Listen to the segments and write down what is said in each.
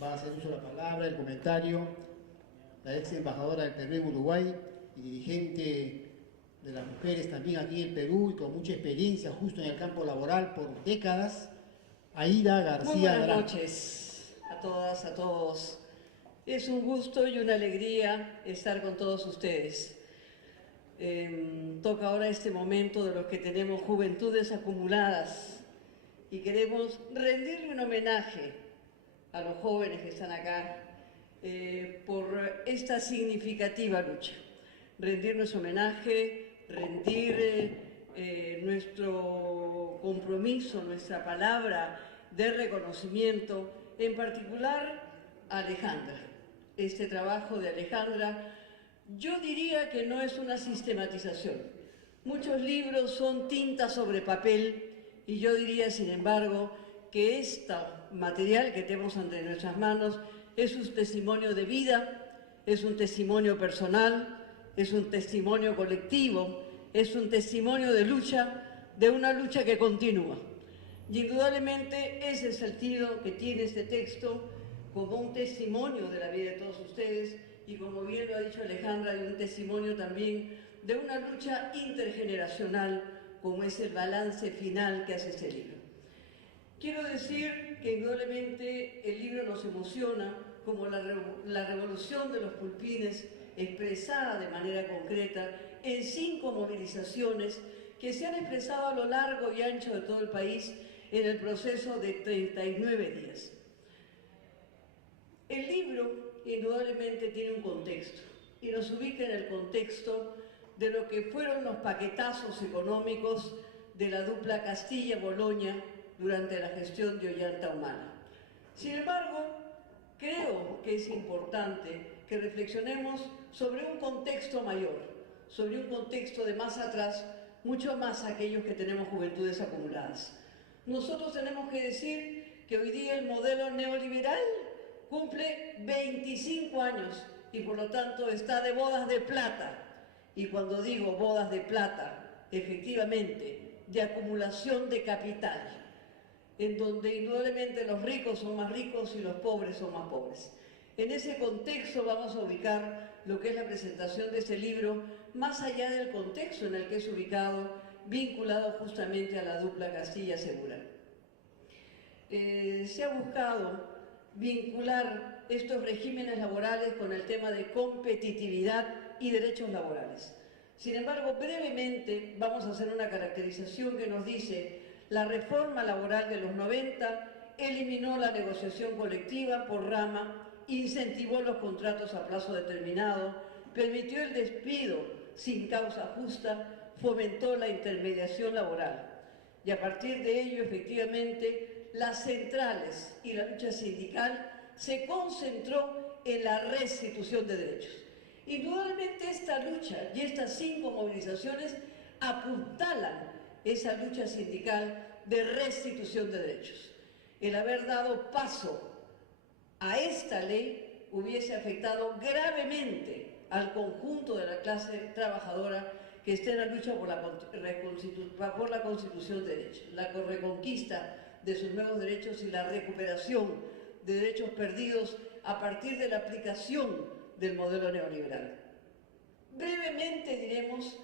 va a hacer uso de la palabra, el comentario, la ex embajadora del Perú en Uruguay y dirigente de las mujeres también aquí en Perú y con mucha experiencia justo en el campo laboral por décadas, Aida Muy García buenas Grau. noches a todas, a todos. Es un gusto y una alegría estar con todos ustedes. Toca ahora este momento de los que tenemos juventudes acumuladas y queremos rendirle un homenaje a los jóvenes que están acá por esta significativa lucha. Rendir nuestro homenaje, rendir nuestro compromiso, nuestra palabra de reconocimiento, en particular a Alejandra. Este trabajo de Alejandra, yo diría que no es una sistematización. Muchos libros son tinta sobre papel y yo diría, sin embargo, que este material que tenemos ante nuestras manos es un testimonio de vida, es un testimonio personal, es un testimonio colectivo, es un testimonio de lucha, de una lucha que continúa. Y indudablemente ese es el sentido que tiene este texto como un testimonio de la vida de todos ustedes y, como bien lo ha dicho Alejandra, de un testimonio también de una lucha intergeneracional, como es el balance final que hace este libro. Quiero decir que indudablemente el libro nos emociona como la revolución de los pulpines expresada de manera concreta en 5 movilizaciones que se han expresado a lo largo y ancho de todo el país en el proceso de 39 días. El libro indudablemente tiene un contexto y nos ubica en el contexto de lo que fueron los paquetazos económicos de la dupla Castilla-Boloña durante la gestión de Ollanta Humala. Sin embargo, creo que es importante que reflexionemos sobre un contexto mayor, sobre un contexto de más atrás, mucho más aquellos que tenemos juventudes acumuladas. Nosotros tenemos que decir que hoy día el modelo neoliberal cumple 25 años y por lo tanto está de bodas de plata. Y cuando digo bodas de plata, efectivamente, de acumulación de capital, en donde indudablemente los ricos son más ricos y los pobres son más pobres. En ese contexto vamos a ubicar lo que es la presentación de este libro, más allá del contexto en el que es ubicado, vinculado justamente a la dupla Castilla-Segura. Se ha buscado vincular estos regímenes laborales con el tema de competitividad y derechos laborales. Sin embargo, brevemente vamos a hacer una caracterización que nos dice: la reforma laboral de los 90 eliminó la negociación colectiva por rama, incentivó los contratos a plazo determinado, permitió el despido sin causa justa, fomentó la intermediación laboral. Y a partir de ello, efectivamente, las centrales y la lucha sindical se concentró en la restitución de derechos. Indudablemente esta lucha y estas 5 movilizaciones apuntalan esa lucha sindical de restitución de derechos. El haber dado paso a esta ley hubiese afectado gravemente al conjunto de la clase trabajadora que está en la lucha por la constitución de derechos, la reconquista de sus nuevos derechos y la recuperación de derechos perdidos a partir de la aplicación del modelo neoliberal. Brevemente diremos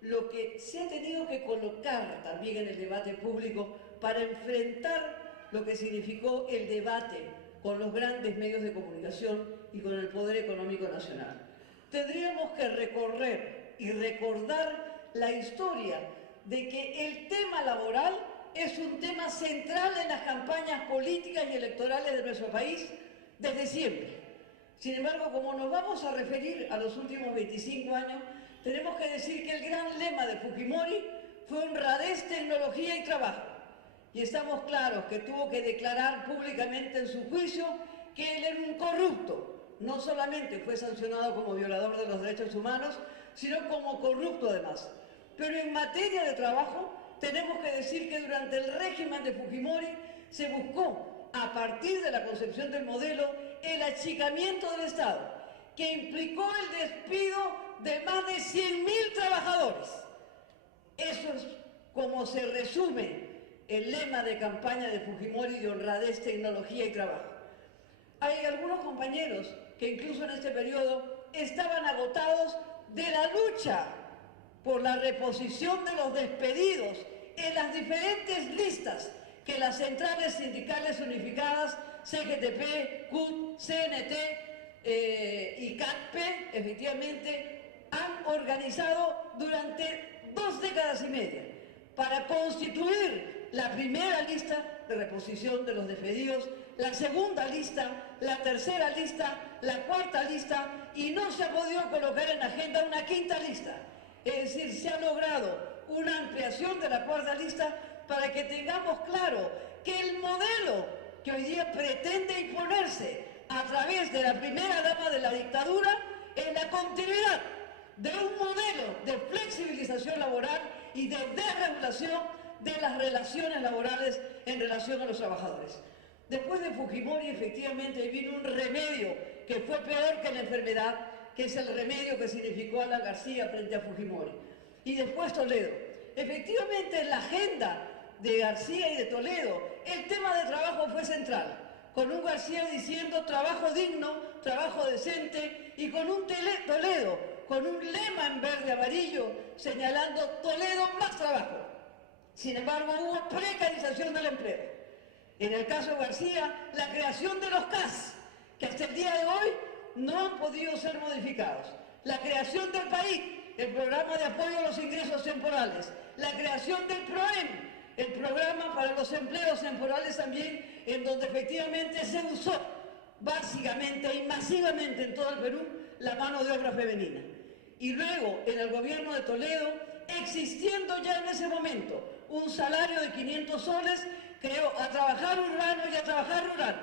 lo que se ha tenido que colocar también en el debate público para enfrentar lo que significó el debate con los grandes medios de comunicación y con el poder económico nacional. Tendríamos que recorrer y recordar la historia de que el tema laboral es un tema central en las campañas políticas y electorales de nuestro país desde siempre. Sin embargo, como nos vamos a referir a los últimos 25 años, tenemos que decir que el gran lema de Fujimori fue honradez, tecnología y trabajo. Y estamos claros que tuvo que declarar públicamente en su juicio que él era un corrupto. No solamente fue sancionado como violador de los derechos humanos, sino como corrupto además. Pero en materia de trabajo, tenemos que decir que durante el régimen de Fujimori se buscó, a partir de la concepción del modelo, el achicamiento del Estado, que implicó el despido de más de 100.000 trabajadores. Eso es como se resume el lema de campaña de Fujimori de honradez, tecnología y trabajo. Hay algunos compañeros que incluso en este periodo estaban agotados de la lucha por la reposición de los despedidos en las diferentes listas que las centrales sindicales unificadas, CGTP, CUT, CNT y CATP, efectivamente, han organizado durante 2 décadas y media para constituir la primera lista de reposición de los despedidos, la segunda lista, la tercera lista, la cuarta lista, y no se ha podido colocar en agenda una quinta lista. Es decir, se ha logrado una ampliación de la cuarta lista para que tengamos claro que el modelo que hoy día pretende imponerse a través de la primera dama de la dictadura es la continuidad de un modelo de flexibilización laboral y de desregulación de las relaciones laborales en relación a los trabajadores. Después de Fujimori, efectivamente, vino un remedio que fue peor que la enfermedad, que es el remedio que significó Alan García frente a Fujimori. Y después Toledo. Efectivamente, en la agenda de García y de Toledo, el tema de trabajo fue central, con un García diciendo trabajo digno, trabajo decente, y con un Toledo, con un lema en verde amarillo, señalando Toledo más trabajo. Sin embargo, hubo precarización del empleo. En el caso de García, la creación de los CAS, que hasta el día de hoy no han podido ser modificados. La creación del PAIC, el programa de apoyo a los ingresos temporales. La creación del PROEM, el programa para los empleos temporales también, en donde efectivamente se usó básicamente y masivamente en todo el Perú la mano de obra femenina. Y luego, en el gobierno de Toledo, existiendo ya en ese momento un salario de 500 soles, creó a trabajar urbano y a trabajar rural,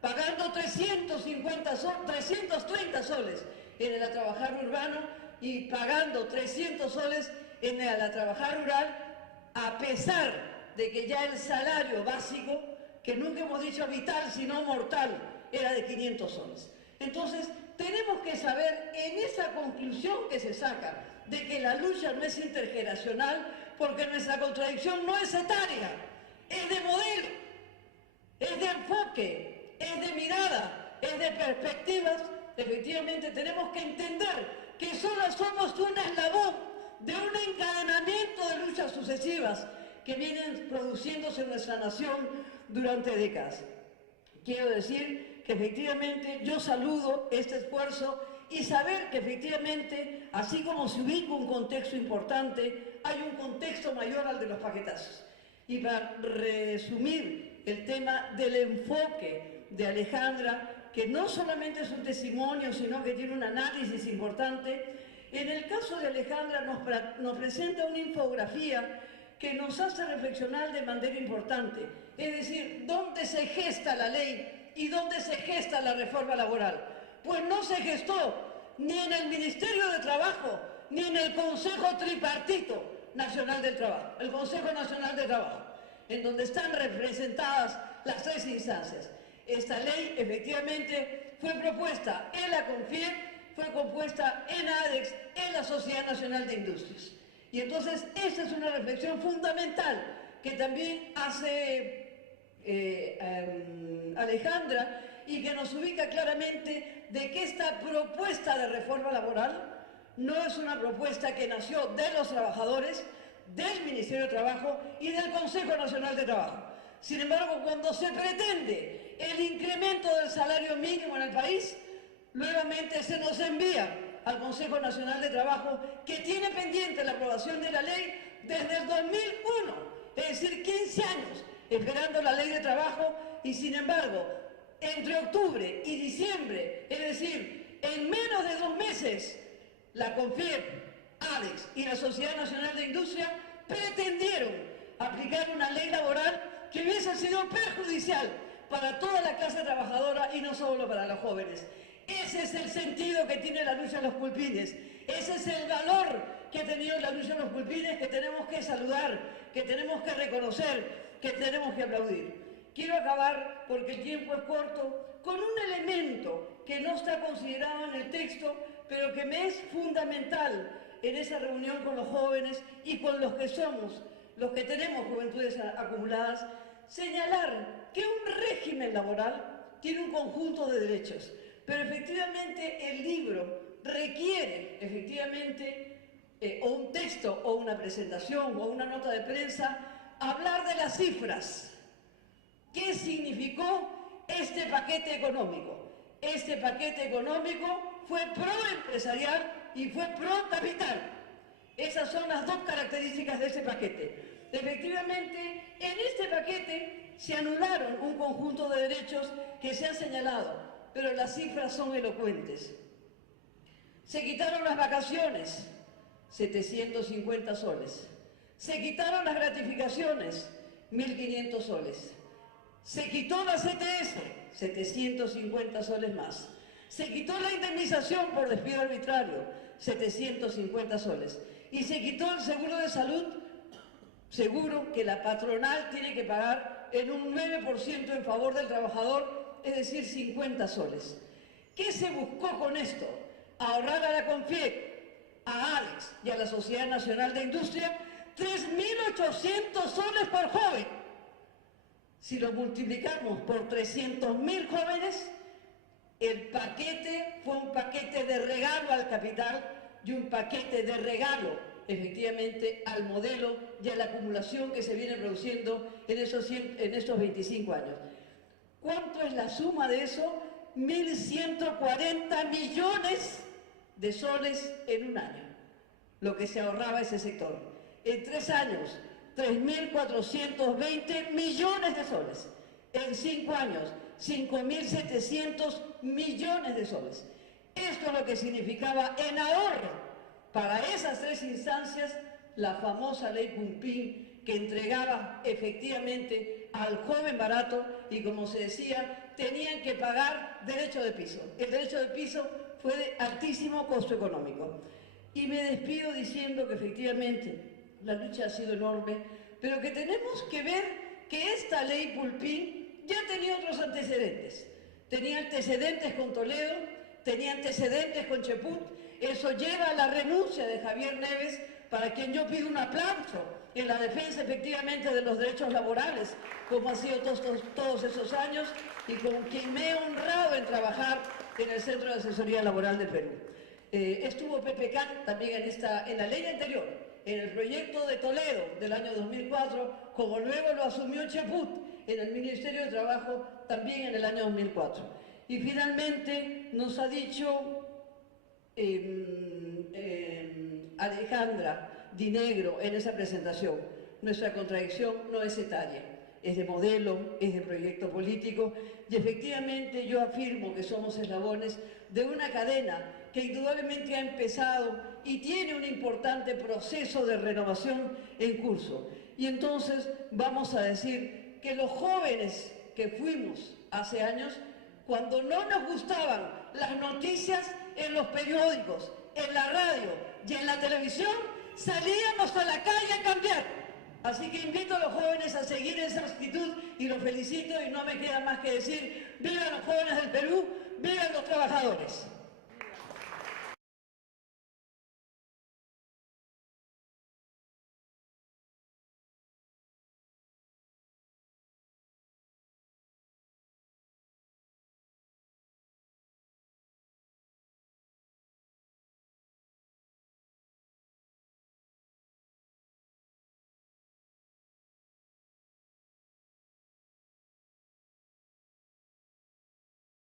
pagando 330 soles en el a trabajar urbano y pagando 300 soles en el a trabajar rural, a pesar de que ya el salario básico, que nunca hemos dicho vital sino mortal, era de 500 soles. Entonces, tenemos que saber en esa conclusión que se saca de que la lucha no es intergeneracional, porque nuestra contradicción no es etaria, es de modelo, es de enfoque, es de mirada, es de perspectivas. Efectivamente, tenemos que entender que solo somos un eslabón de un encadenamiento de luchas sucesivas que vienen produciéndose en nuestra nación durante décadas. Quiero decir que efectivamente yo saludo este esfuerzo y saber que efectivamente, así como se ubica un contexto importante, hay un contexto mayor al de los paquetazos. Y para resumir el tema del enfoque de Alejandra, que no solamente es un testimonio, sino que tiene un análisis importante, en el caso de Alejandra nos presenta una infografía que nos hace reflexionar de manera importante, es decir, dónde se gesta la ley y dónde se gesta la reforma laboral. Pues no se gestó ni en el Ministerio de Trabajo, ni en el Consejo Tripartito Nacional del Trabajo, el Consejo Nacional de Trabajo, en donde están representadas las 3 instancias. Esta ley efectivamente fue propuesta en la CONFIEP, fue compuesta en ADEX, en la Sociedad Nacional de Industrias. Y entonces esta es una reflexión fundamental que también hace Alejandra, y que nos ubica claramente de que esta propuesta de reforma laboral no es una propuesta que nació de los trabajadores, del Ministerio de Trabajo y del Consejo Nacional de Trabajo. Sin embargo, cuando se pretende el incremento del salario mínimo en el país, nuevamente se nos envía al Consejo Nacional de Trabajo, que tiene pendiente la aprobación de la ley desde el 2001, es decir, 15 años esperando la ley de trabajo, y sin embargo, entre octubre y diciembre, es decir, en menos de 2 meses, la CONFIEP, ADEX y la Sociedad Nacional de Industria pretendieron aplicar una ley laboral que hubiese sido perjudicial para toda la clase trabajadora y no solo para los jóvenes. Ese es el sentido que tiene la lucha de los pulpines, ese es el valor que ha tenido la lucha de los pulpines, que tenemos que saludar, que tenemos que reconocer, que tenemos que aplaudir. Quiero acabar, porque el tiempo es corto, con un elemento que no está considerado en el texto, pero que me es fundamental en esa reunión con los jóvenes y con los que somos, los que tenemos juventudes acumuladas, señalar que un régimen laboral tiene un conjunto de derechos, pero efectivamente el libro requiere efectivamente o un texto o una presentación o una nota de prensa hablar de las cifras. ¿Qué significó este paquete económico? Este paquete económico fue pro-empresarial y fue pro-capital. Esas son las dos características de ese paquete. Efectivamente, en este paquete se anularon un conjunto de derechos que se han señalado, pero las cifras son elocuentes. Se quitaron las vacaciones, 750 soles. Se quitaron las gratificaciones, 1.500 soles. Se quitó la CTS, 750 soles más. Se quitó la indemnización por despido arbitrario, 750 soles. Y se quitó el seguro de salud, seguro que la patronal tiene que pagar en un 9% en favor del trabajador, es decir, 50 soles. ¿Qué se buscó con esto? Ahorrar a la CONFIEC, a ALEX y a la Sociedad Nacional de Industria 3.800 soles por joven. Si lo multiplicamos por 300.000 jóvenes, el paquete fue un paquete de regalo al capital y un paquete de regalo, efectivamente, al modelo y a la acumulación que se viene produciendo en estos 25 años. ¿Cuánto es la suma de eso? 1.140 millones de soles en un año, lo que se ahorraba ese sector. En 3 años, 3.420 millones de soles. En 5 años, 5.700 millones de soles. Esto es lo que significaba en ahorro para esas 3 instancias la famosa ley Pum-Pim, que entregaba efectivamente al joven barato y, como se decía, tenían que pagar derecho de piso. El derecho de piso fue de altísimo costo económico. Y me despido diciendo que efectivamente la lucha ha sido enorme, pero que tenemos que ver que esta ley Pum-Pim ya tenía otros antecedentes. Tenía antecedentes con Toledo, tenía antecedentes con Cheput. Eso lleva a la renuncia de Javier Neves, para quien yo pido un aplauso en la defensa efectivamente de los derechos laborales, como ha sido todos esos años y con quien me he honrado en trabajar en el Centro de Asesoría Laboral del Perú. Estuvo PPK también en la ley anterior, en el proyecto de Toledo del año 2004, como luego lo asumió Cheput en el Ministerio de Trabajo también en el año 2004. Y finalmente nos ha dicho Alejandra Dinegro en esa presentación, nuestra contradicción no es etaria, es de modelo, es de proyecto político, y efectivamente yo afirmo que somos eslabones de una cadena que indudablemente ha empezado y tiene un importante proceso de renovación en curso. Y entonces vamos a decir que los jóvenes que fuimos hace años, cuando no nos gustaban las noticias en los periódicos, en la radio y en la televisión, salíamos a la calle a cambiar. Así que invito a los jóvenes a seguir esa actitud y los felicito, y no me queda más que decir: ¡vivan los jóvenes del Perú! ¡Vivan los trabajadores!